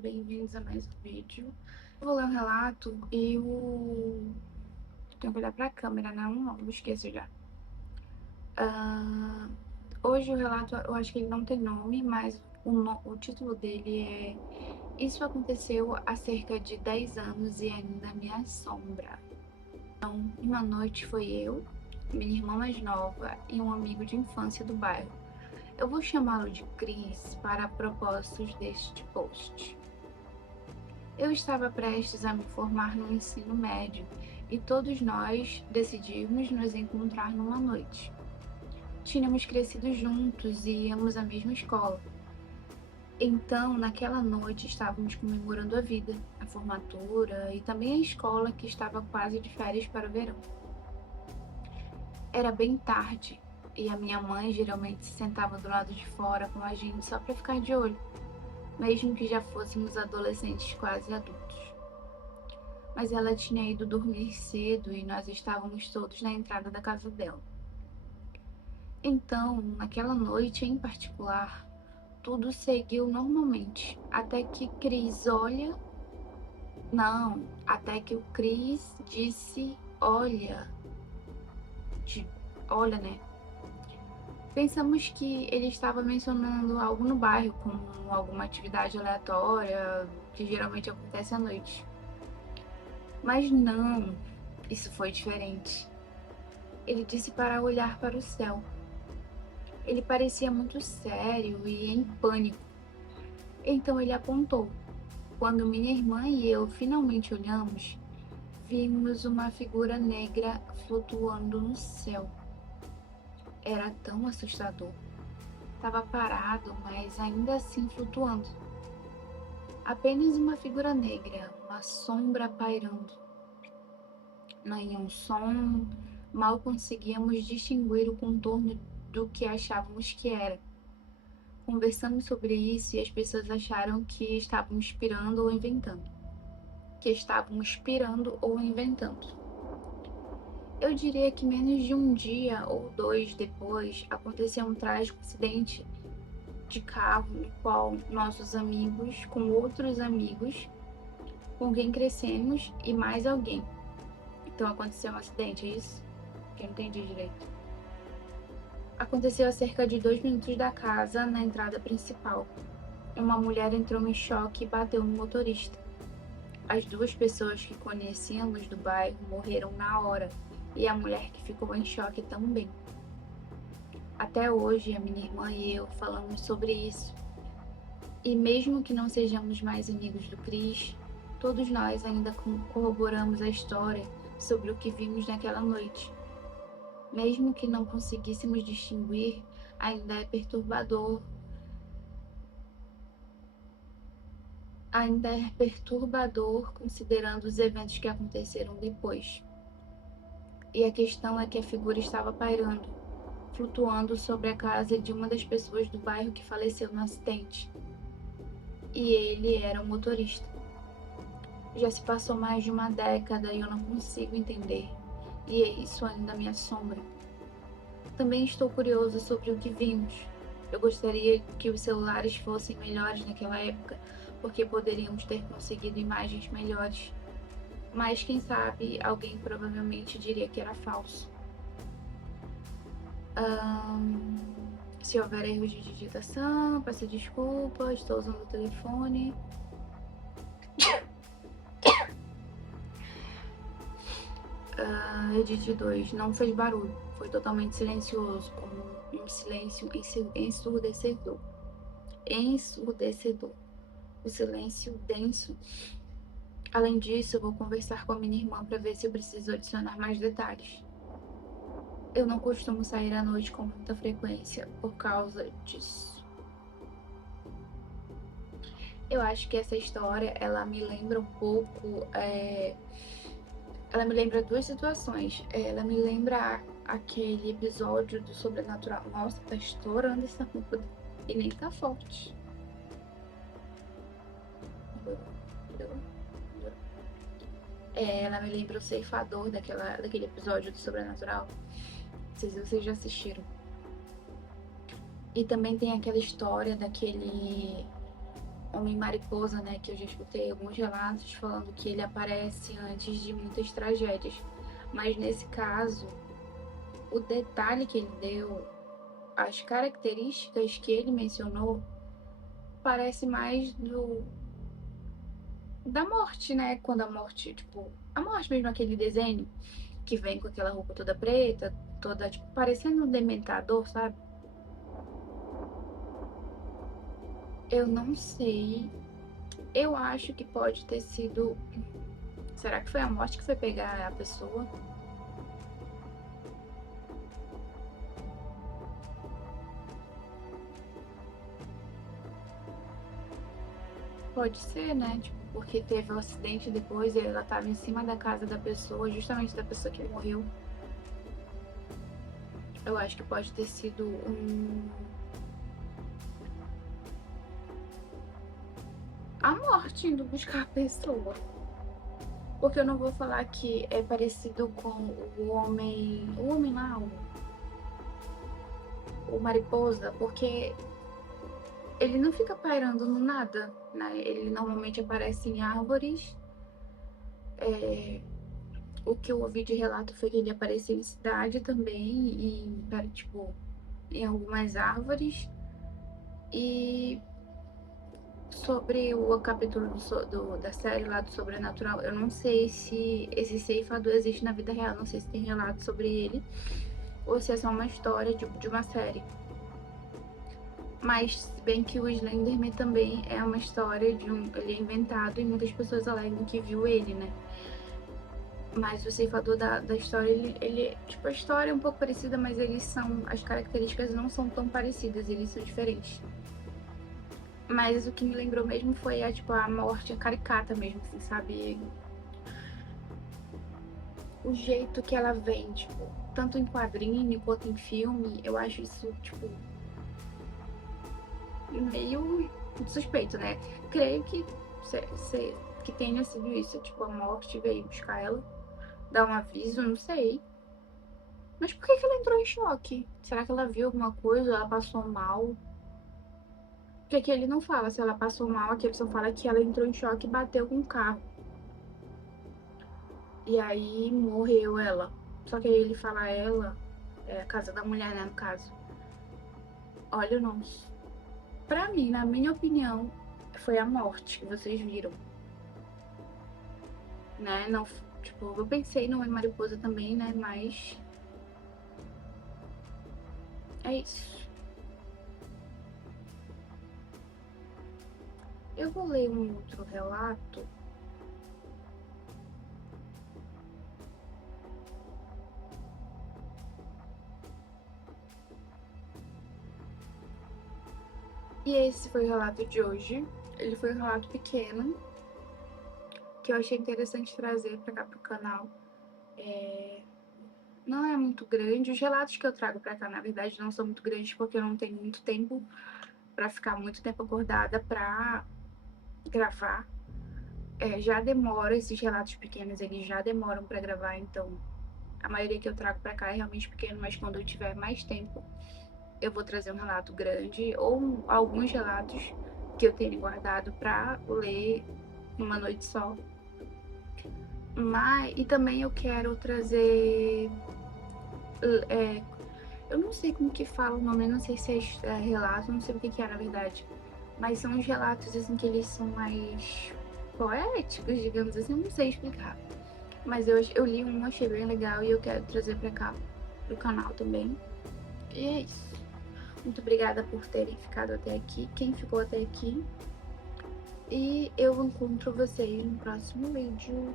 bem-vindos a mais um vídeo. Eu vou ler um relato e tenho que olhar pra câmera, não, me esqueço já. Hoje o relato, eu acho que ele não tem nome, mas o título dele é Isso aconteceu há cerca de 10 anos e ainda me assombra. Então, uma noite foi eu, minha irmã mais nova e um amigo de infância do bairro. Eu vou chamá-lo de Cris para propósitos deste post. Eu estava prestes a me formar no ensino médio e todos nós decidimos nos encontrar numa noite. Tínhamos crescido juntos e íamos à mesma escola. Então, naquela noite, estávamos comemorando a vida, a formatura e também a escola que estava quase de férias para o verão. Era bem tarde e a minha mãe geralmente se sentava do lado de fora com a gente só para ficar de olho, mesmo que já fôssemos adolescentes quase adultos. Mas ela tinha ido dormir cedo e nós estávamos todos na entrada da casa dela. Então, naquela noite em particular, tudo seguiu normalmente, até que Cris olha. Não, até que o Cris disse: Olha. Olha, né? Pensamos que ele estava mencionando algo no bairro, como alguma atividade aleatória que geralmente acontece à noite. Mas não, isso foi diferente. Ele disse para olhar para o céu. Ele parecia muito sério e em pânico. Então ele apontou. Quando minha irmã e eu finalmente olhamos, vimos uma figura negra flutuando no céu. Era tão assustador. Estava parado, mas ainda assim flutuando. Apenas uma figura negra, uma sombra pairando. Nenhum som, mal conseguíamos distinguir o contorno do que achávamos que era. Conversamos sobre isso e as pessoas acharam que estávamos pirando ou inventando. Eu diria que menos de um dia ou dois depois aconteceu um trágico acidente de carro no qual nossos amigos, com outros amigos, com quem crescemos e mais alguém. Então aconteceu um acidente, é isso? Que eu não entendi direito. Aconteceu a cerca de 2 minutos da casa, na entrada principal. Uma mulher entrou em choque e bateu no motorista. As duas pessoas que conhecíamos do bairro morreram na hora, e a mulher que ficou em choque também. Até hoje, a minha irmã e eu falamos sobre isso. E mesmo que não sejamos mais amigos do Cris, todos nós ainda corroboramos a história sobre o que vimos naquela noite. Mesmo que não conseguíssemos distinguir, ainda é perturbador considerando os eventos que aconteceram depois. E a questão é que a figura estava pairando, flutuando sobre a casa de uma das pessoas do bairro que faleceu no acidente. E ele era o motorista. Já se passou mais de uma década e eu não consigo entender, e isso ainda me assombra. Também estou curioso sobre o que vimos. Eu gostaria que os celulares fossem melhores naquela época, porque poderíamos ter conseguido imagens melhores. Mas quem sabe alguém provavelmente diria que era falso. Se houver erros de digitação, peço desculpa, estou usando o telefone. Edit 2 não fez barulho, foi totalmente silencioso, como um silêncio ensurdecedor. O silêncio denso. Além disso, eu vou conversar com a minha irmã para ver se eu preciso adicionar mais detalhes. Eu não costumo sair à noite com muita frequência por causa disso. Eu acho que essa história, ela me lembra um pouco... Ela me lembra duas situações. Ela me lembra aquele episódio do Sobrenatural. Nossa, tá estourando essa lâmpada. E nem tá forte. Ela me lembra o ceifador daquele episódio do Sobrenatural. Não sei se vocês já assistiram. E também tem aquela história daquele Homem-Mariposa, né, que eu já escutei alguns relatos falando que ele aparece antes de muitas tragédias. Mas nesse caso, o detalhe que ele deu, as características que ele mencionou, parece mais da morte, né? Quando a morte, tipo, a morte mesmo, aquele desenho que vem com aquela roupa toda preta, toda, tipo, parecendo um dementador, sabe? Eu não sei. Eu acho que pode ter sido. Será que foi a morte que foi pegar a pessoa? Pode ser, né? Tipo, porque teve um acidente depois e ela tava em cima da casa da pessoa, justamente da pessoa que morreu. Eu acho que pode ter sido a morte indo buscar a pessoa. Porque eu não vou falar que é parecido com o homem. O homem lá, o mariposa, porque ele não fica pairando no nada, né? Ele normalmente aparece em árvores. O que eu ouvi de relato foi que ele apareceu em cidade também, tipo, em algumas árvores. E sobre o capítulo da série lá do Sobrenatural, eu não sei se esse ceifador existe na vida real, não sei se tem relato sobre ele, ou se é só uma história tipo, de uma série. Mas, se bem que o Slenderman também é uma história de um. Ele é inventado e muitas pessoas alegam que viu ele, né? Mas o ceifador da história, tipo, a história é um pouco parecida, mas eles são. As características não são tão parecidas, eles são diferentes. Mas o que me lembrou mesmo foi tipo, a morte, a caricata mesmo, assim, sabe? O jeito que ela vem, tipo, tanto em quadrinho quanto em filme, eu acho isso, tipo, meio suspeito, né? Creio que, que tenha sido isso, tipo, a morte veio buscar ela, dar um aviso, não sei. Mas por que ela entrou em choque? Será que ela viu alguma coisa? Ela passou mal? Porque aqui ele não fala se ela passou mal, aqui ele só fala que ela entrou em choque e bateu com o carro. E aí morreu ela. Só que aí ele fala ela, é a casa da mulher, né, no caso. Olha, não. Pra mim, na minha opinião, foi a morte que vocês viram, né? Não, tipo, eu pensei no Mariposa também, né? Mas é isso. Eu vou ler um outro relato. E esse foi o relato de hoje. Ele foi um relato pequeno, que eu achei interessante trazer para cá pro canal. Não é muito grande. Os relatos que eu trago para cá, na verdade, não são muito grandes porque eu não tenho muito tempo para ficar muito tempo acordada para gravar. Já demora, esses relatos pequenos, eles já demoram para gravar, então a maioria que eu trago para cá é realmente pequeno, mas quando eu tiver mais tempo, eu vou trazer um relato grande ou alguns relatos que eu tenho guardado para ler numa noite só. E também eu quero trazer. Eu não sei como que fala o nome, eu não sei se é relato, não sei o que que é na verdade. Mas são uns relatos assim que eles são mais poéticos, digamos assim, eu não sei explicar. Mas eu li um, achei bem legal e eu quero trazer pra cá, pro canal também. E é isso. Muito obrigada por terem ficado até aqui, quem ficou até aqui. E eu encontro vocês no próximo vídeo.